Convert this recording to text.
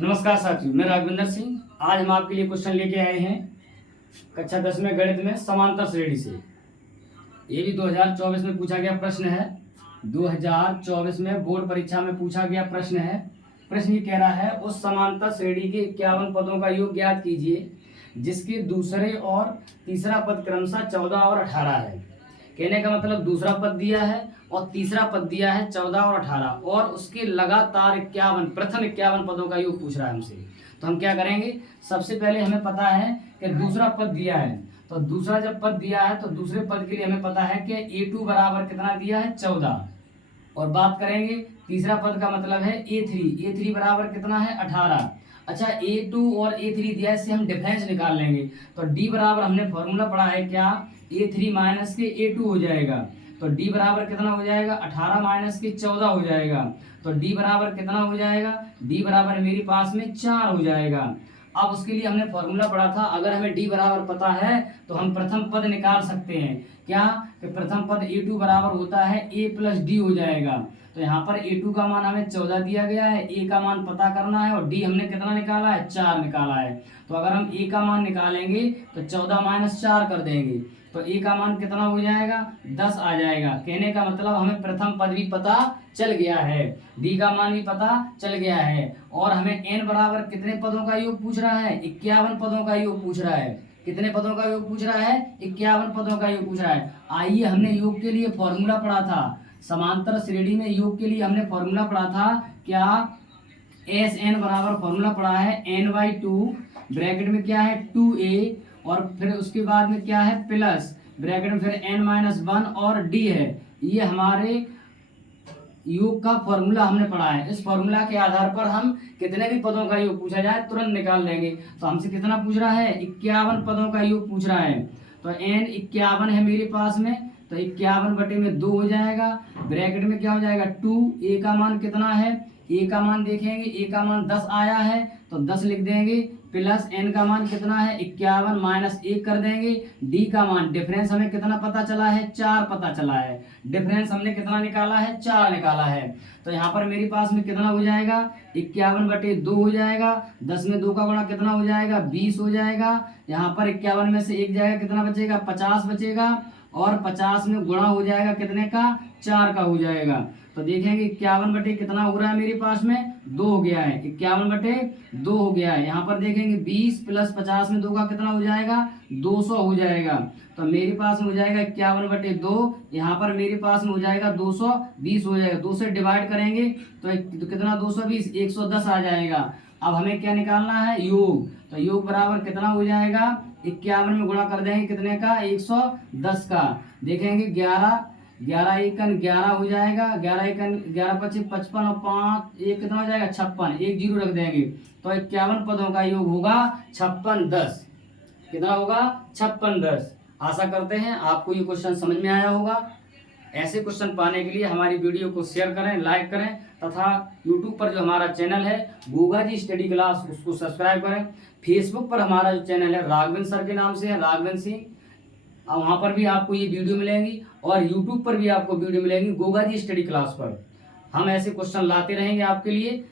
नमस्कार साथियों, मैं राघवेंद्र सिंह। आज हम आपके लिए क्वेश्चन लेके आए हैं कक्षा 10 में गणित में समांतर श्रेणी से। ये भी 2024 में पूछा गया प्रश्न है। 2024 में बोर्ड परीक्षा में पूछा गया प्रश्न है। प्रश्न ये कह रहा है, उस समांतर श्रेणी के 51 पदों का योग ज्ञात कीजिए जिसके दूसरे और तीसरा पद क्रमशः 14 और 18 है। कहने का मतलब दूसरा पद दिया है और तीसरा पद दिया है 14 और 18 और उसके लगातार 51 प्रथम 51 पदों का योग पूछ रहा है हमसे। तो हम क्या करेंगे, सबसे पहले हमें पता है कि दूसरा पद दिया है, तो दूसरा जब पद दिया है तो दूसरे पद के लिए हमें पता है कि A2 बराबर कितना दिया है 14। और बात करेंगे तीसरा पद का मतलब है A3 बराबर कितना है 18। अच्छा, A2 और A3 दिया है, इससे हम डिफरेंस निकाल लेंगे। तो D बराबर हमने फॉर्मूला पढ़ा है क्या, A3 माइनस के A2 हो जाएगा। तो D बराबर कितना हो जाएगा 18 माइनस के 14 हो जाएगा। तो D बराबर कितना हो जाएगा, D बराबर मेरे पास में 4 हो जाएगा। अब उसके लिए हमने फॉर्मूला पढ़ा था, अगर हमें D बराबर पता है तो हम प्रथम पद निकाल सकते हैं। क्या कि प्रथम पद A2 बराबर होता है A प्लस D हो जाएगा। तो यहाँ पर A2 का मान हमें 14 दिया गया है, A का मान पता करना है और D हमने कितना निकाला है 4 निकाला है। तो अगर हम A का मान निकालेंगे तो 14 माइनस 4 कर देंगे तो A का मान कितना हो जाएगा 10 आ जाएगा। कहने का मतलब हमें प्रथम पद भी पता चल गया है, D का मान भी पता चल गया है और हमें N बराबर कितने पदों का योग पूछ रहा है 51 पदों का योग पूछ रहा है। कितने पदों का योग पूछ रहा है 51 पदों का योग पूछ रहा है। आइए, हमने योग के लिए फॉर्मूला पढ़ा था, समांतर श्रेणी में योग के लिए हमने फॉर्मूला पढ़ा था क्या, SN बराबर फॉर्मूला पढ़ा है N/2 ब्रैकेट में क्या है 2A और फिर उसके बाद में क्या है प्लस ब्रैकेट में फिर N-1 और D है। ये हमारे योग का फॉर्मूला हमने पढ़ा है। इस फॉर्मूला के आधार पर हम कितने भी पदों का योग पूछा जाए तुरंत निकाल लेंगे। तो हमसे कितना पूछ रहा है 51 पदों का योग पूछ रहा है। तो N 51 है मेरे पास में, तो 51/2 हो जाएगा। ब्रैकेट में क्या हो जाएगा 2, A का मान कितना है, A का मान देखेंगे, A का मान 10 आया है तो 10 लिख देंगे प्लस N का मान कितना है 51 माइनस 1 कर देंगे। D का मान डिफरेंस हमें कितना पता चला है 4 पता चला है। डिफरेंस हमने कितना निकाला है 4 निकाला है। तो यहाँ पर मेरे पास में कितना हो जाएगा 51/2 हो जाएगा। 10 में 2 का गुणा कितना हो जाएगा 20 हो जाएगा। यहाँ पर 51 में से 1 जाएगा कितना बचेगा 50 बचेगा और 50 में गुणा हो जाएगा कितने का 4 का हो जाएगा। तो देखेंगे 51 बटे कितना हो रहा है मेरे पास में 2 हो गया है, 51/2 हो गया है। यहाँ पर देखेंगे 20 प्लस 50 में 2 का कितना हो जाएगा 200 हो जाएगा। तो मेरे पास में हो जाएगा 51/2, यहाँ पर मेरे पास में हो जाएगा 220 हो जाएगा। 2 से डिवाइड करेंगे तो कितना 220 110 आ जाएगा। अब हमें क्या निकालना है योग, तो योग बराबर कितना हो जाएगा 51 में गुणा कर देंगे कितने का 110 का। देखेंगे 11 एकन 11 हो जाएगा, 11 एकन 11 पच्चीस 55 और 5 एक कितना हो जाएगा 56, एक जीरो रख देंगे तो 51 पदों का योग होगा 5610। कितना होगा 5610। आशा करते हैं आपको ये क्वेश्चन समझ में आया होगा। ऐसे क्वेश्चन पाने के लिए हमारी वीडियो को शेयर करें, लाइक करें तथा यूट्यूब पर जो हमारा चैनल है गोगा जी स्टडी क्लास उसको सब्सक्राइब करें। फेसबुक पर हमारा जो चैनल है राघवेंद्र सर के नाम से है, राघवेंद्र सिंह, वहाँ पर भी आपको ये वीडियो मिलेंगी और यूट्यूब पर भी आपको वीडियो मिलेंगी गोगा जी स्टडी क्लास पर। हम ऐसे क्वेश्चन लाते रहेंगे आपके लिए।